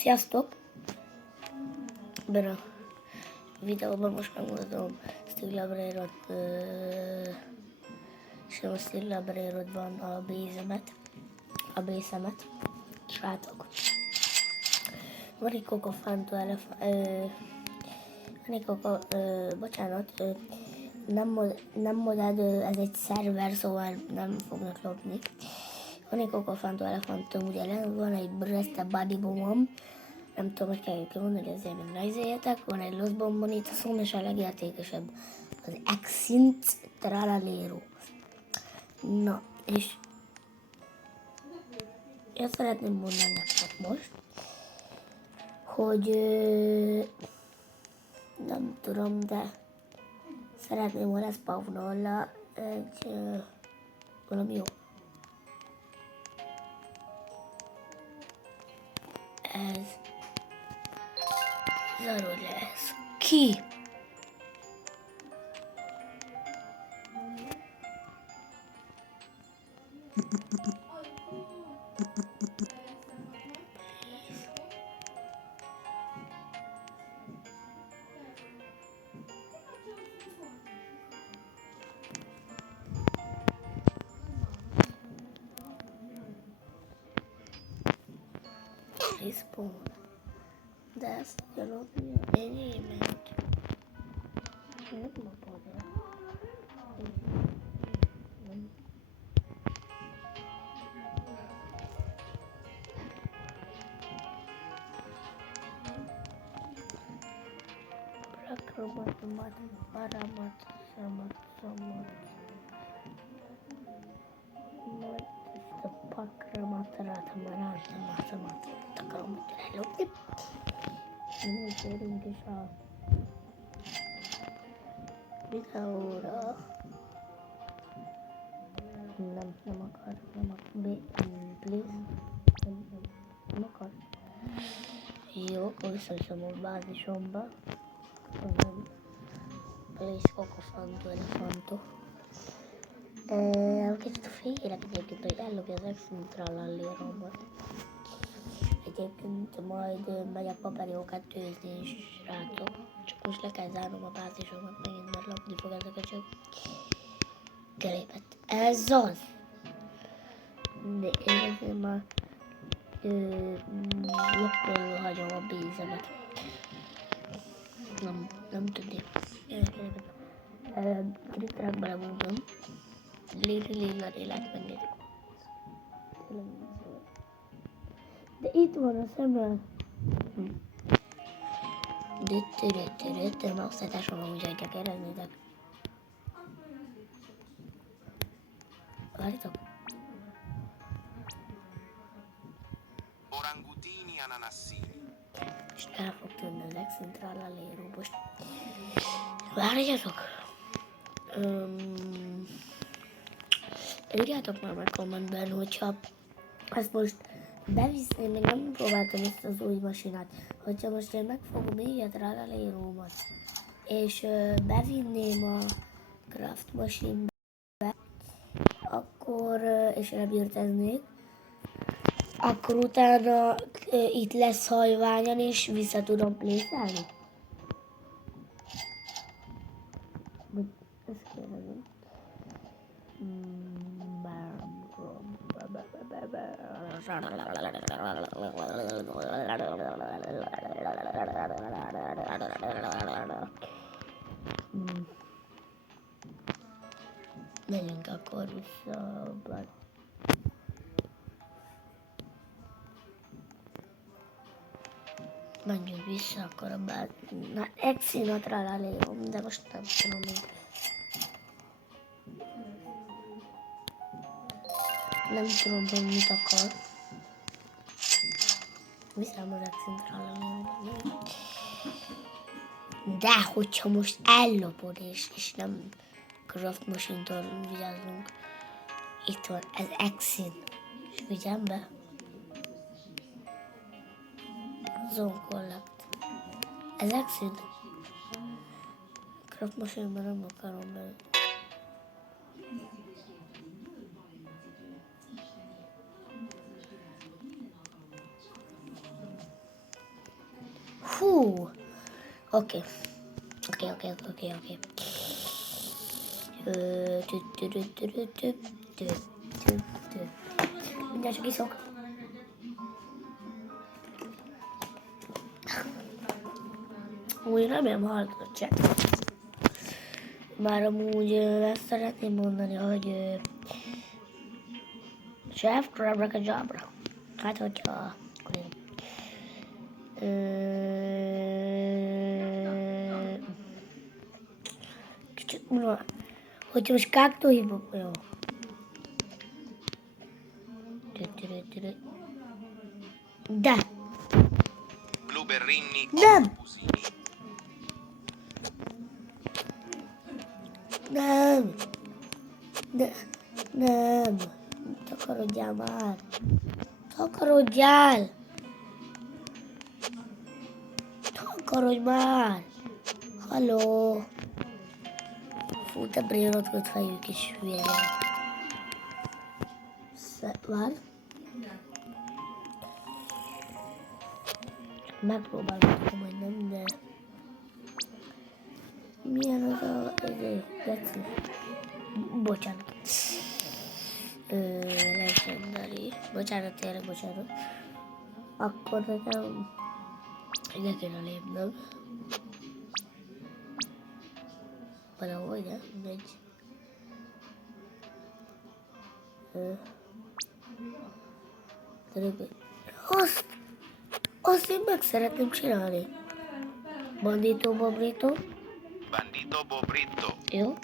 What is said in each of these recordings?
Sziasztok! Ebben a videóban most megmutatom Steel Labrerot, és a Steel Labrerot van a bészemet, látok. Van egy kokofántó bocsánat, nem modád, ez egy szerver, szóval nem fognak lopni. Van egy kokofántó elefantom, ugye van egy Bresta Body Bombom, nem tudom, hogy kell mondani, hogy ezért még rajzoljátok. Van egy Los Bombonitos, és a legjátékosabb az Exint Tralalero. Na, és én szeretném mondani nektek most, hogy nem tudom, de szeretném, hogy respawnolna egy valami jó. Ez arról lesz ki. Respawn. De ezt gyalogni enyémet. Nem magadra. Prakromat, paramat, samat. Majd ezt a pakramat, rátamat, akarom ellopni. Most érünk is a videóra. Nem akar, please. Nem akar. Jó, akkor visszaviszem a bázisomba. Please, kokofantó, elefanto. Kicsit félek egyébként, hogy ellopja az Exint Tralalleromat. Egyébként majd megyek paperiókat tőzni és rátok. Csak most le kell zárnom a bázisomat megint, mert lopni fog ezeket csak. Gelépett. Ez az! De én azért már lokkol hagyom a bézemet. Nem tudnék. Kriptrákba lemondom. Lélet megnézik. De itt van a szemem. De a osztálytársam amúgy adja kérdeznétek. Várjátok. Orangutini ananassini. És el fog tűnni az Exint Tralalero most. Várjatok. Írjátok már meg kommentben, hogyha ezt most beviszem, én még nem próbáltam ezt az új masinát, hogyha most én megfogom így a Tralalero-mat, és bevinném a craft machine-be, akkor, és rebirteznék, akkor utána itt lesz hajványan, és vissza tudom plételni. Ezt kérdezem. Menjünk akkor vissza. Menjünk vissza akkor a na, Exint Tralalero, de most nem tudom még. Nem tudom, hogy mit akar. Viszem az Exint Tralalero. De hogyha most ellopod és nem craft machine-tól vigyázzunk. Itt van, ez Exint. És vigyem be. Zone Collect. Ez Exint. Craft machine-ben nem akarom be. Hú. Oké. Mindjárt csak iszok. Úgy remélem hallgatott csak. Már amúgy ezt szeretném mondani, hogy Chef Abracadabra. Hát, hogyha akkor én kicsit unalmas. Hogyha most káktó hívok, jó. De. Blueberrini Nem. Pusini. Nem. Nem. Takarodjál már. Takarodjál. Takarodj már. Halló. Fú, te brérodott fejű kis hülye gyerek. Várj. Megpróbálom, majd nem, de... Milyen az a... Geci? Bocsánat. Legendary. Bocsánat, tényleg bocsánat. Akkor nekem... Ide kéne lépnem. Valahol, de mindegy. Azt én meg szeretném csinálni. Bandito Bobrito. Bandito Bobrito. Jó.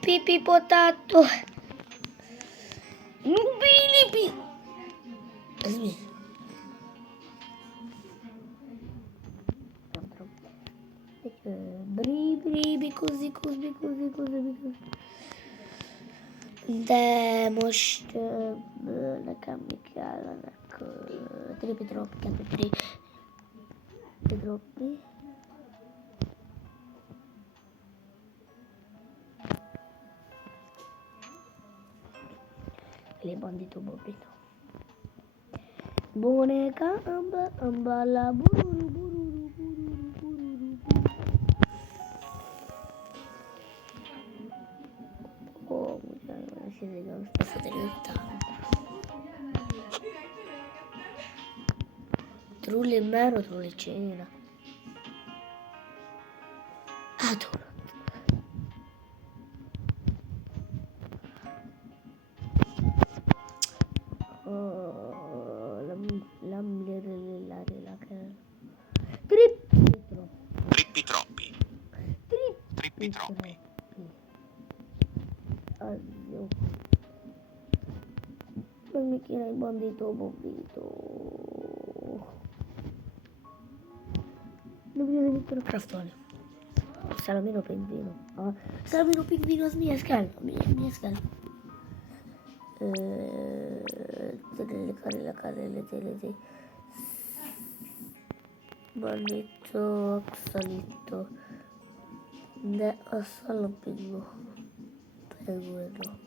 Pipi Potato. Bilipi. Ez mi? Nem tudom. Bikuzi. De most nekem mi kellenek? Tripi-troppi. Le bandito bobrito. Boneca amba la bururu. Oh, muchas gracias, Trulli mero, trullicina. Adoro. Trippi-troppi. Az jó. Meg mi kéne egy bandito bobrito. De ugye nem tudok craftolni. A Salamino pingvino. A Salamino pingvino az mihez kell? Mihez kell? Bandito, Axalito. De a Salamino pingvino.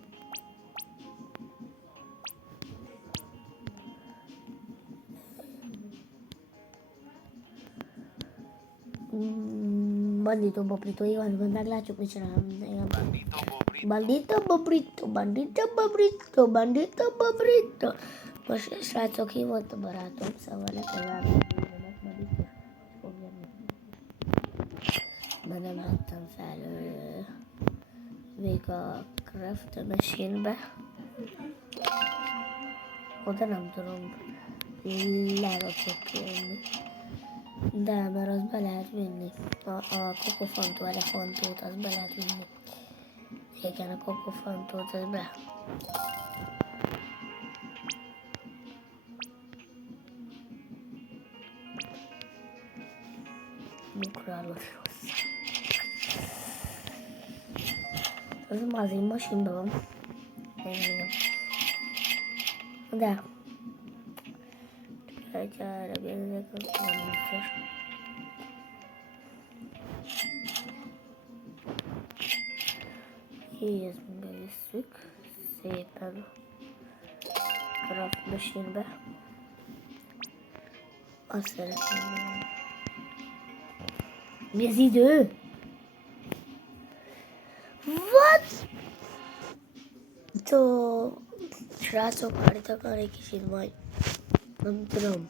Bandito bobrito, igen, meglátjuk, mit csinálom. Bandito bobrito. Most srácok, hívott a barátom, szóval le kell várni a videómat, mert biztos fog jönni. De nem vettem fel még a Craft Machine-be. Oda nem tudom lerakok jönni. De, mert azt be lehet vinni. A Kokofantó elefantót azt be lehet vinni. Igen, a Kokofantót azt be. Mikroálos rossz. Az már az én masinban van. Igen. De. Erre bérezek, az nem biztos. Így ezt bevisszük szépen Craft Machine-be. Azt szeretném. Mi az idő? What? Srácok, várjatok már egy kicsit majd. Nem tudom.